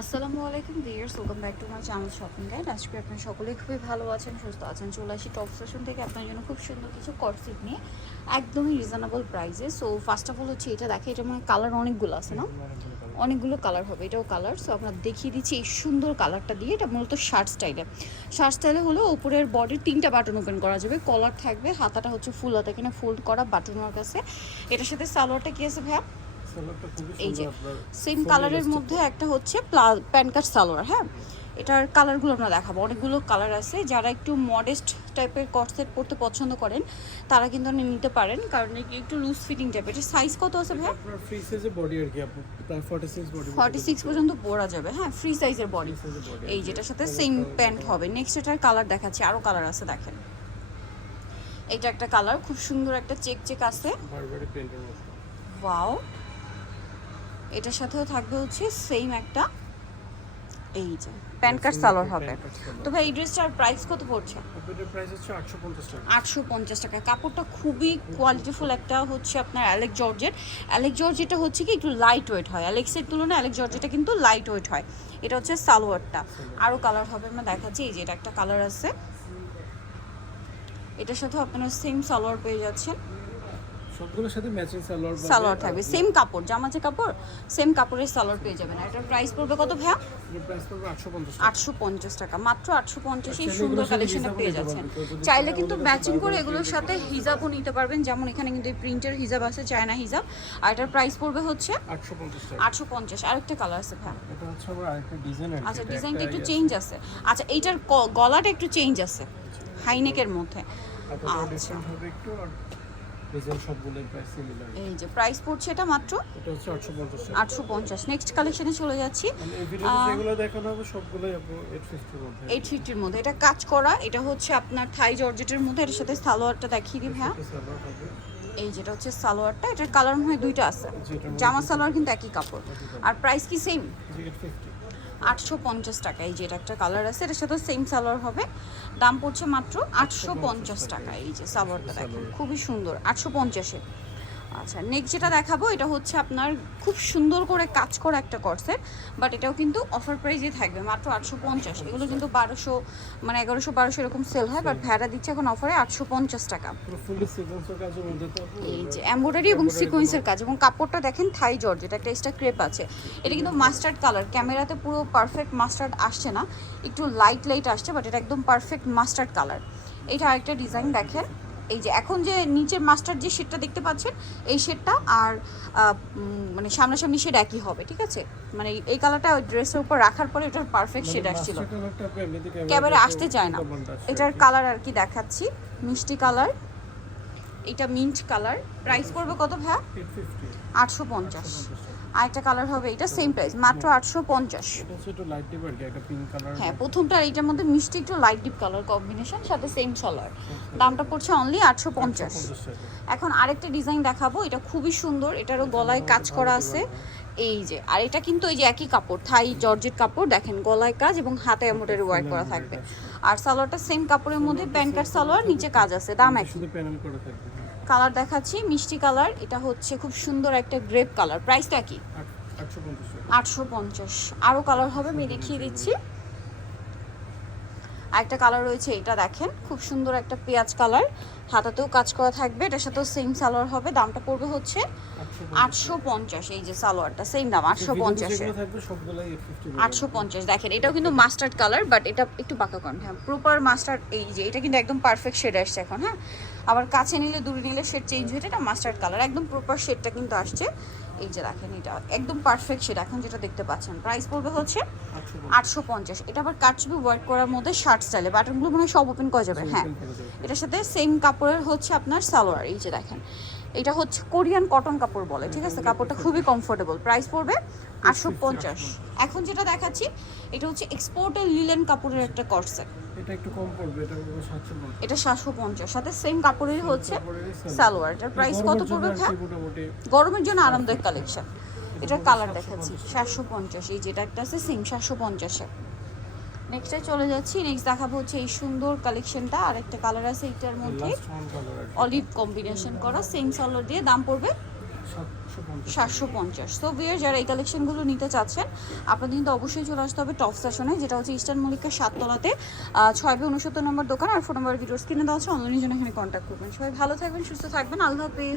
আসসালামু আলাইকুম viewers welcome back to my channel shopping guide আজকে আপনারা সকলেই খুবই ভালো আছেন, সুস্থ আছেন, চলে আসি টপ সেশন থেকে। আপনার জন্য খুব সুন্দর কিছু কটসেট নিয়ে। একদমই রিজনেবল প্রাইসে সো ফার্স্ট অফ অল হচ্ছে এটা দেখে, এটা মানে কালার অনেকগুলো আছে, না? অনেকগুলো কালার হবে, এটাও কালার সো আপনার দেখিয়ে দিচ্ছি এই সুন্দর কালারটা দিয়ে। এটা মূলত শার্ট স্টাইলে শার্ট স্টাইলে হলো উপরের বডির তিনটা বাটন ওপেন করা যাবে। কলার থাকবে, হাতাটা হচ্ছে ফুল হাতা এখানে ফোল্ড করা বাটন ওয়ার্ক আছে। এটার সাথে সালোয়ারটা কি আছে ভাইয়া? এই যে সেম কালারের মধ্যে একটা হচ্ছে প্যান কার্ড সালোয়ার হ্যাঁ? এটার কালারগুলো আমরা দেখাবো। অনেকগুলো কালার আছে। যারা একটু মডেস্ট টাইপের কটসেট পরতে পছন্দ করেন তারা কিন্তু নিতে পারেন। কারণ একটু লুজ ফিটিং টাইপের এটা সাইজ কত আছে ভাই আপনার ফ্রি সাইজের বডি আর কি। আপু 46 বডি ফর্টি সিক্স পর্যন্ত পরা যাবে। হ্যাঁ ফ্রি সাইজের বডি এই যেটার সাথে সেম প্যান্ট হবে। নেক্সট এটার কালার দেখাচ্ছি। আরও কালার আছে দেখেন। এটা একটা কালার খুব সুন্দর একটা চেক চেক আছে বারবারি প্রিন্টের ওয়াও এটার সাথেও থাকবে হচ্ছে সেম একটা এই যে প্যান কার্ড সালোয়ার হবে। তো ভাই এই ড্রেসটার প্রাইস কত পড়ছে? এটার প্রাইস হচ্ছে 850 টাকা। আটশো পঞ্চাশ টাকা। কাপড়টা খুবই কোয়ালিটিফুল একটা হচ্ছে আপনার অ্যালেক জর্জের অ্যালেক জর্জেটা হচ্ছে কি একটু লাইট ওয়েট হয়। অ্যালেক্সের তুলনায় অ্যালেক জর্জেটা কিন্তু লাইট ওয়েট হয়। এটা হচ্ছে সালোয়ারটা। আরও কালার হবে আমরা দেখাচ্ছি। এই যে এটা একটা কালার আছে। এটার সাথে আপনারা সেম সালোয়ার পেয়ে যাচ্ছেন। সবগুলোর সাথে ম্যাচিং সালোয়ার সালোয়ার থাকবে। সেম কাপড় জামা যে কাপড় সেম কাপড়ের সালোয়ার পেয়ে যাবেন। এটার প্রাইস পড়বে কত ভাইয়া? প্রাইস পড়বে 850 টাকা। আটশো পঞ্চাশ টাকা। মাত্র আটশো পঞ্চাশে চাইলে সুন্দর হিজাবও পেয়ে যাচ্ছেন। চাইলে কিন্তু ম্যাচিং করে এগুলোর সাথে হিজাবও নিতে পারবেন। যেমন এখানে কিন্তু এই প্রিন্টের হিজাব আছে চায়না হিজাব। আর এটার প্রাইস পড়বে হচ্ছে 850 টাকা। আটশো পঞ্চাশ। আরেকটা কালার আছে ভাই এটা হচ্ছে আরেকটা ডিজাইন আচ্ছা ডিজাইনটা একটু ইয়ে। চেঞ্জ আছে। আচ্ছা এইটার গলাটা একটু চেঞ্জ আছে। হাইনেকের মধ্যে। আচ্ছা। ডিজাইন সবগুলোর প্রাইস সিমিলার এই যে প্রাইস পড়ছে এটা মাত্র এটা হচ্ছে 850 টাকা। আটশো পঞ্চাশ। নেক্সট কালেকশনে চলে যাচ্ছি। মানে এই ভিডিওতে যেগুলো দেখানো হবে সবগুলোই 850 এর মধ্যে। এইট ফিফটির মধ্যে। এটা কাজ করা এটা হচ্ছে আপনার থাই জর্জেটের মধ্যে। এটার সাথে সালোয়ারটা দেখিয়ে দিই হ্যাঁ এই যেটা হচ্ছে সালোয়ারটা। এটার কালার মনে হয় দুইটা আছে। জামা সালোয়ার কিন্তু একই কাপড়। আর প্রাইস কি সেম 850 আটশো পঞ্চাশ টাকা। এই যে এটা একটা কালার আছে এটার সাথে সেম সালোয়ার হবে। দাম পড়ছে মাত্র আটশো পঞ্চাশ টাকা। এই যে সালোয়ারটা দেখেন খুবই সুন্দর আটশো পঞ্চাশে আচ্ছা নেক্সট যেটা দেখাবো এটা হচ্ছে আপনার খুব সুন্দর করে কাজ করা একটা কর্সেট বাট এটাও কিন্তু অফার প্রাইজে থাকবে মাত্র আটশো পঞ্চাশ। এগুলো কিন্তু বারোশো মানে এগারোশো বারোশো এরকম সেল হয় বাট ভেড়া দিচ্ছে এখন অফারে আটশো পঞ্চাশ টাকা। এই যে এমব্রয়ডারি এবং সিকোয়েন্সের কাজ এবং কাপড়টা দেখেন থাই জর্জ এটা একটা এক্সট্রা ক্রেপ আছে। এটা কিন্তু মাস্টার্ড কালার ক্যামেরাতে পুরো পারফেক্ট মাস্টার্ড আসছে না একটু লাইট লাইট আসছে বাট এটা একদম পারফেক্ট মাস্টার্ড কালার এটা আরেকটা ডিজাইন দেখেন। এই যে এখন যে নিচের মাস্টার যে শেডটা দেখতে পাচ্ছেন এই শেডটা আর মানে সামনাসামনি শেড একই হবে ঠিক আছে? মানে এই কালারটা ওই ড্রেসের উপর রাখার পরে এটার পারফেক্ট শেড আসছিল। ক্যামেরা আসতে চায় না। এটার কালার আর কি দেখাচ্ছি মিষ্টি কালার এটা মিন্ট কালার প্রাইস পড়বে কত ভাইয়া? আটশো পঞ্চাশ। আর একটা কালার হবে এটা সেম প্রাইস মাত্র আটশো পঞ্চাশ। এটা হচ্ছে লাইট ডিপ আর কি পিঙ্ক কালার হ্যাঁ প্রথমটা এইটার মধ্যে মিষ্টি একটু লাইট ডিপ কালার কম্বিনেশন সাথে সেম সালোয়ার দামটা পড়ছে অনলি আটশো পঞ্চাশ। এখন আরেকটা ডিজাইন দেখাবো এটা খুবই সুন্দর এটারও গলায় কাজ করা আছে। এই যে আর এটা কিন্তু এই যে একই কাপড় থাই জর্জেট কাপড় দেখেন গলায় কাজ এবং হাতে এমোটের ওয়ার্ক করা থাকবে। আর সালোয়ারটা সেম কাপড়ের মধ্যে প্যান্ট কাট সালোয়ার নিচে কাজ আছে দাম একই কালার দেখাচ্ছি, মিষ্টি কালার। এটা হচ্ছে খুব সুন্দর একটা গ্রেপ কালার। প্রাইসটা কি? আট- 850 আটশো পঞ্চাশ। কালার হবে, আমি দেখিয়ে দিচ্ছি। একটা কালার রয়েছে, এটা দেখেন। খুব সুন্দর একটা পেঁয়াজ কালার। হাতাতেও কাজ করা থাকবে। এটার সাথেও সেম সালোয়ার হবে। দামটা পড়বে হচ্ছে আটশো পঞ্চাশ এই যে সালোয়ারটা সেম দাম আটশো পঞ্চাশে। যেগুলো থাকবে সবগুলাই 850 করে। আটশো পঞ্চাশ দেখেন এটাও কিন্তু মাস্টার্ড কালার বাট এটা একটু বাঁকা করেন হ্যাঁ প্রপার মাস্টার্ড এই যে এটা কিন্তু একদম পারফেক্ট শেড আসছে এখন হ্যাঁ? আবার কাছে নিলে দূরে নিলে শেড চেঞ্জ হয়েছে এটা মাস্টার্ড কালার একদম প্রপার শেডটা কিন্তু আসছে। এই যে দেখেন এটা একদম পারফেক্ট শেড এখন যেটা দেখতে পাচ্ছেন। প্রাইস পড়বে হচ্ছে আটশো পঞ্চাশ। এটা আবার কাটছবি ওয়ার্ক করার মধ্যে শার্ট স্টাইলে বাটনগুলো মনে হয় সব ওপেন করা যাবে হ্যাঁ। এটার সাথে সেম কাপড়ের হচ্ছে আপনার সালোয়ার এই যে দেখেন। এটা হচ্ছে কোরিয়ান কটন কাপড় বলে ঠিক আছে? কাপড়টা খুবই কমফোর্টেবল প্রাইস পড়বে আটশো পঞ্চাশ। এখন যেটা দেখাচ্ছি এটা হচ্ছে এক্সপোর্টের লিলেন কাপড়ের একটা কর্সেট এটা একটু কম পড়বে এটা 750 এটা সাতশো পঞ্চাশ সাথে সেম কাপড়ের হচ্ছে কাপড়েরই সালোয়ার। এটার প্রাইস কত পড়বে গরমের জন্য আরামদায়ক কালেকশন এটার কালার দেখাচ্ছি সাতশো পঞ্চাশ। এই যেটা একটা আছে সেম সাতশো পঞ্চাশে। নেক্সটে চলে যাচ্ছি। নেক্সট দেখাবো হচ্ছে এই সুন্দর কালেকশনটা আর একটা কালার আছে এটার মধ্যে। অলিভ কম্বিনেশন করা। সেম সালোয়ার দিয়ে দাম পড়বে সাতশো পঞ্চাশ। তো বিয়ার যারা এই কালেকশনগুলো নিতে চাচ্ছেন আপনাদের কিন্তু অবশ্যই চলে আসতে হবে টপ স্টেশনে যেটা হচ্ছে ইস্টার্ন মল্লিকার সাততলাতে। ছয় বি উনসত্তর নম্বর দোকান আর ফোন নাম্বার ভিডিওস কিনে দেওয়া হচ্ছে অনলাইনের জন্য এখানে কন্ট্যাক্ট করবেন। সবাই ভালো থাকবেন সুস্থ থাকবেন। আল্লাহ হাফেজ।